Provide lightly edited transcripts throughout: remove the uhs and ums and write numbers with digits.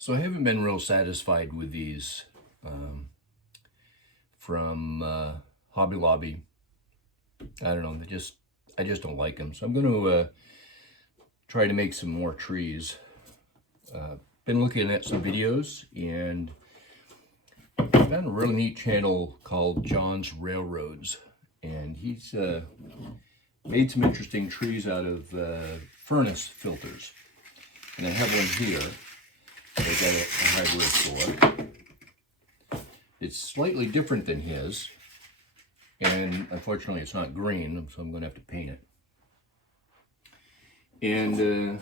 So I haven't been real satisfied with these from Hobby Lobby. I don't know, I just don't like them. So I'm going to try to make some more trees. Been looking at some videos and found a really neat channel called John's Railroads, and he's made some interesting trees out of furnace filters. And I have one here that I got a hardware for. It's slightly different than his, and unfortunately it's not green, so I'm going to have to paint it. And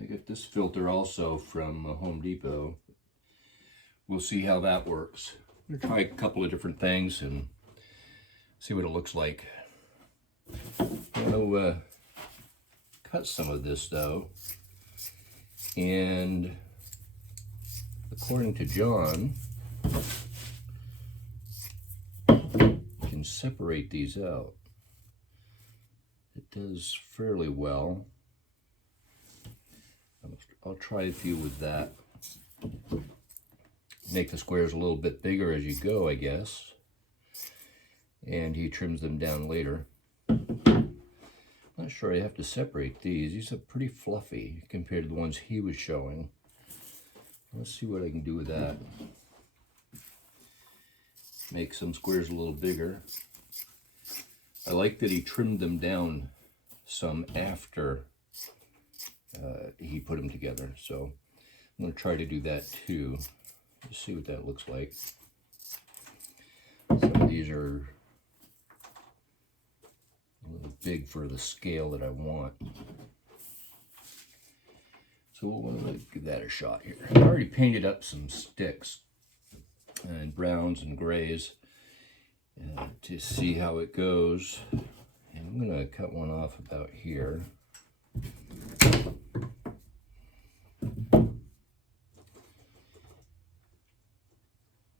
I got this filter also from Home Depot. We'll see how that works. I'm going to try a couple of different things and see what it looks like. I'm going to cut some of this though, and according to John, you can separate these out. It does fairly well. I'll try a few with that. Make the squares a little bit bigger as you go, I guess. And he trims them down later. Not sure I have to separate these. These are pretty fluffy compared to the ones he was showing. Let's see what I can do with that. Make some squares a little bigger. I like that he trimmed them down some after he put them together. So I'm going to try to do that too. Let's see what that looks like. Some of these are a little big for the scale that I want. So we'll give that a shot here. I already painted up some sticks and browns and grays to see how it goes. And I'm going to cut one off about here.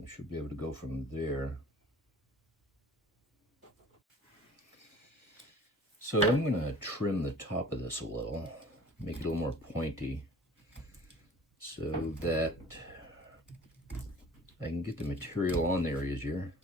I should be able to go from there. So I'm going to trim the top of this a little, make it a little more pointy, so that I can get the material on there easier.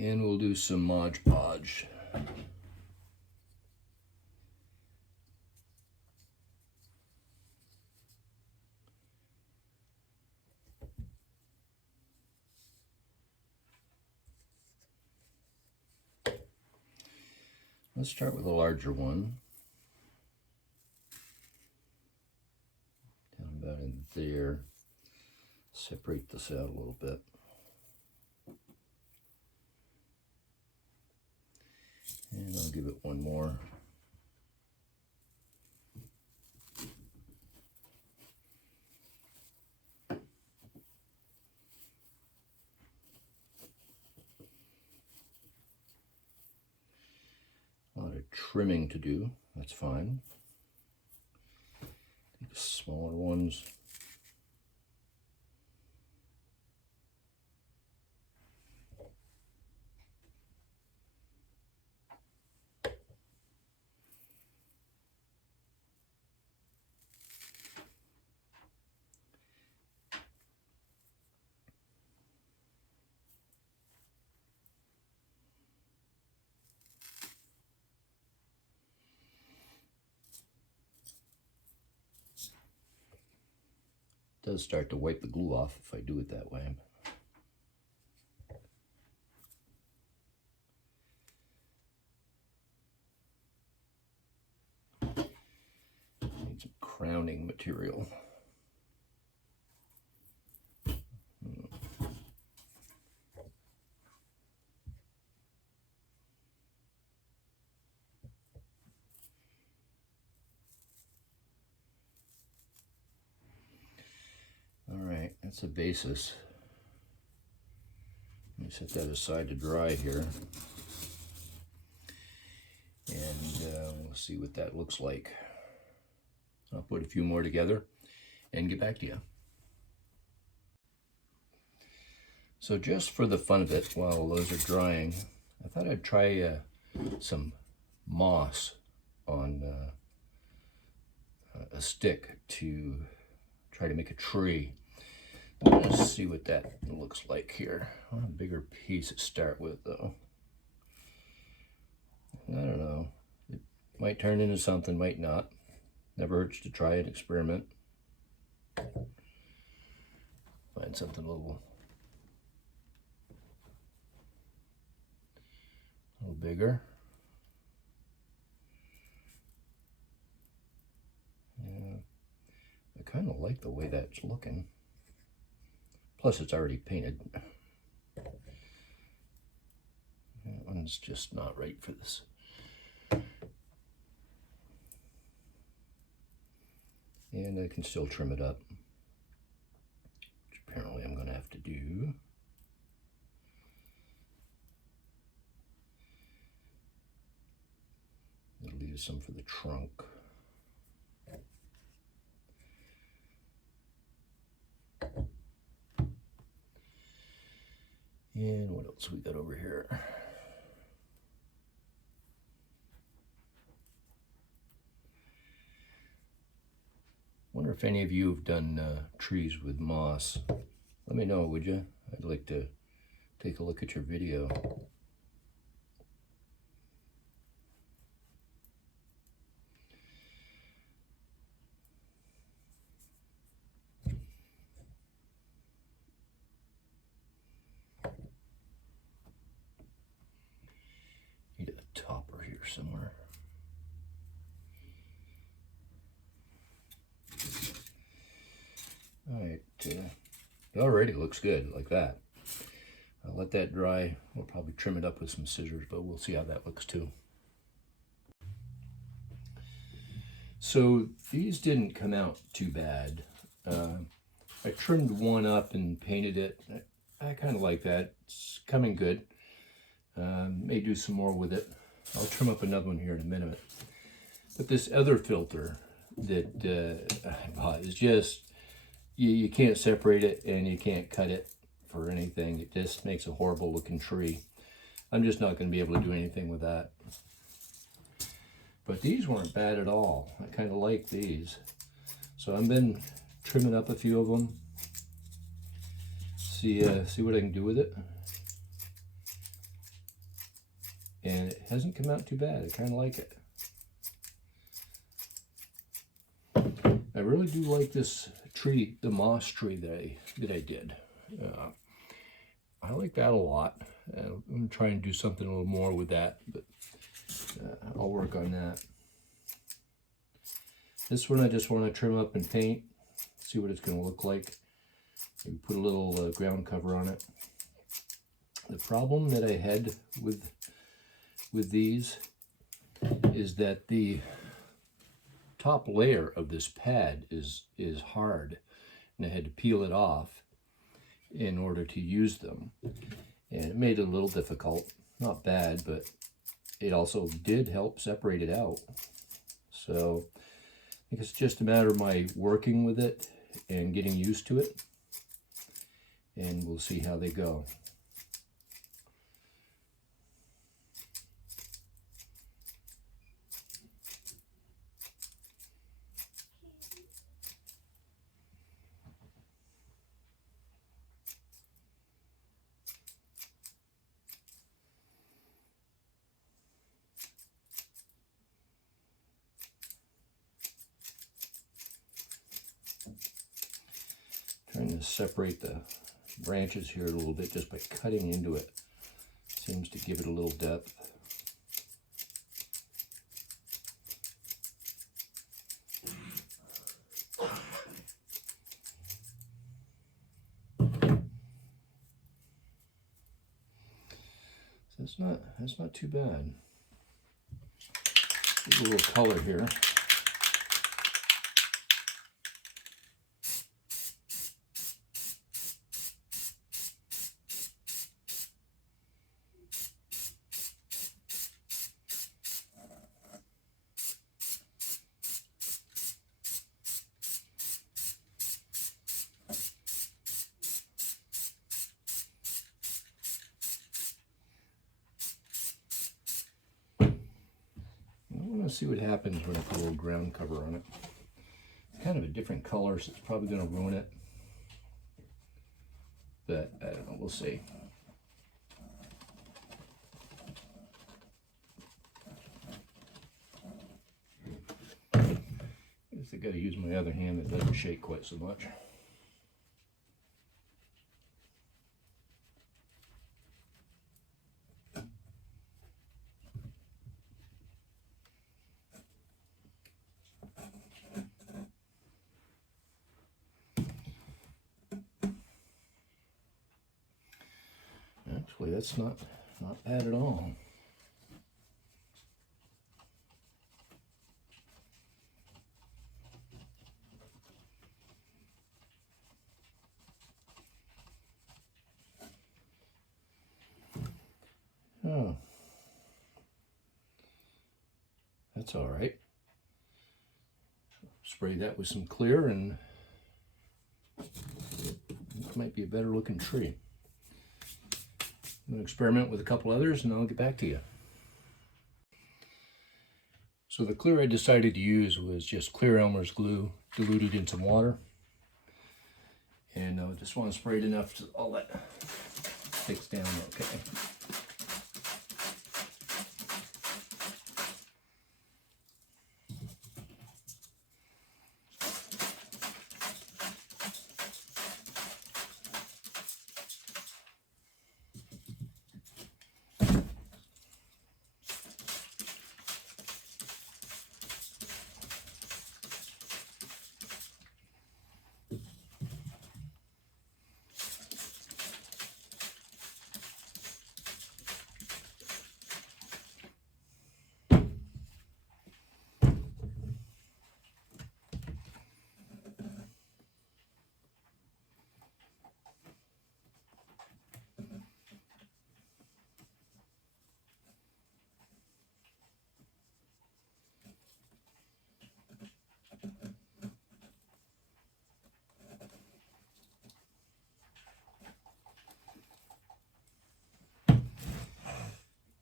And we'll do some Mod Podge. Let's start with a larger one. Down about in there. Separate this out a little bit. And I'll give it one more. A lot of trimming to do, that's fine. Take the smaller ones. It does start to wipe the glue off if I do it that way. Need some crowning material. Alright, that's a basis. Let me set that aside to dry here. And we'll see what that looks like. I'll put a few more together and get back to you. So just for the fun of it, while those are drying, I thought I'd try some moss on a stick to try to make a tree. Let's see what that looks like here. I want a bigger piece to start with, though. I don't know. It might turn into something, might not. Never hurts to try and experiment. Find something a little bigger. Yeah, I kind of like the way that's looking. Plus, it's already painted. That one's just not right for this. And I can still trim it up, which apparently I'm going to have to do. I'll leave some for the trunk. And what else we got over here? Wonder if any of you have done trees with moss. Let me know, would you? I'd like to take a look at your video. Need a topper here somewhere. All right, it already looks good like that. I'll let that dry. We'll probably trim it up with some scissors, but we'll see how that looks too. So these didn't come out too bad. I trimmed one up and painted it. I kind of like that. It's coming good. May do some more with it. I'll trim up another one here in a minute. But this other filter that I bought is just, you can't separate it and you can't cut it for anything. It just makes a horrible looking tree. I'm just not going to be able to do anything with that. But these weren't bad at all. I kind of like these. So I've been trimming up a few of them. See what I can do with it. And it hasn't come out too bad. I kind of like it. I really do like this tree, the moss tree that I did. I like that a lot. I'm going to try and do something a little more with that, but I'll work on that. This one I just want to trim up and paint, see what it's going to look like. Maybe put a little ground cover on it. The problem that I had with these is that the top layer of this pad is hard, and I had to peel it off in order to use them, and it made it a little difficult. Not bad, but it also did help separate it out. So I think it's just a matter of my working with it and getting used to it, and we'll see how they go. Trying to separate the branches here a little bit just by cutting into it. Seems to give it a little depth. So it's not too bad. Give a little color here. want to see what happens when I put a little ground cover on it. It's kind of a different color, so it's probably going to ruin it. But I don't know, we'll see. I guess I got to use my other hand that doesn't shake quite so much. Actually, that's not bad at all. Oh, that's all right. Spray that with some clear and it might be a better looking tree. I'm going to experiment with a couple others and I'll get back to you. So the clear I decided to use was just clear Elmer's glue diluted in some water. And I just want to spray it enough so all that sticks down okay.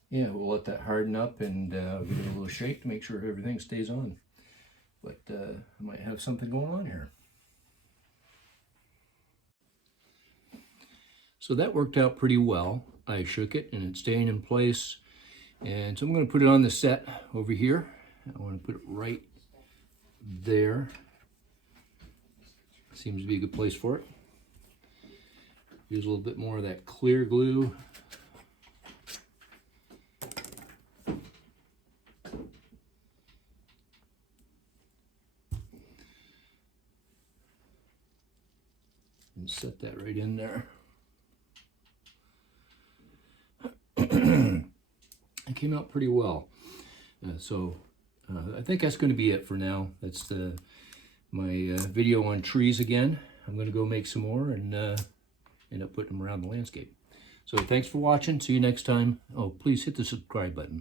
Yeah, we'll let that harden up and give it a little shake to make sure everything stays on. But I might have something going on here. So that worked out pretty well. I shook it and it's staying in place. And so I'm going to put it on the set over here. I want to put it right there. Seems to be a good place for it. Use a little bit more of that clear glue. And set that right in there. It came out pretty well. I think that's going to be it for now. That's my video on trees again. I'm going to go make some more and end up putting them around the landscape. So thanks for watching. See you next time. Oh, please hit the subscribe button.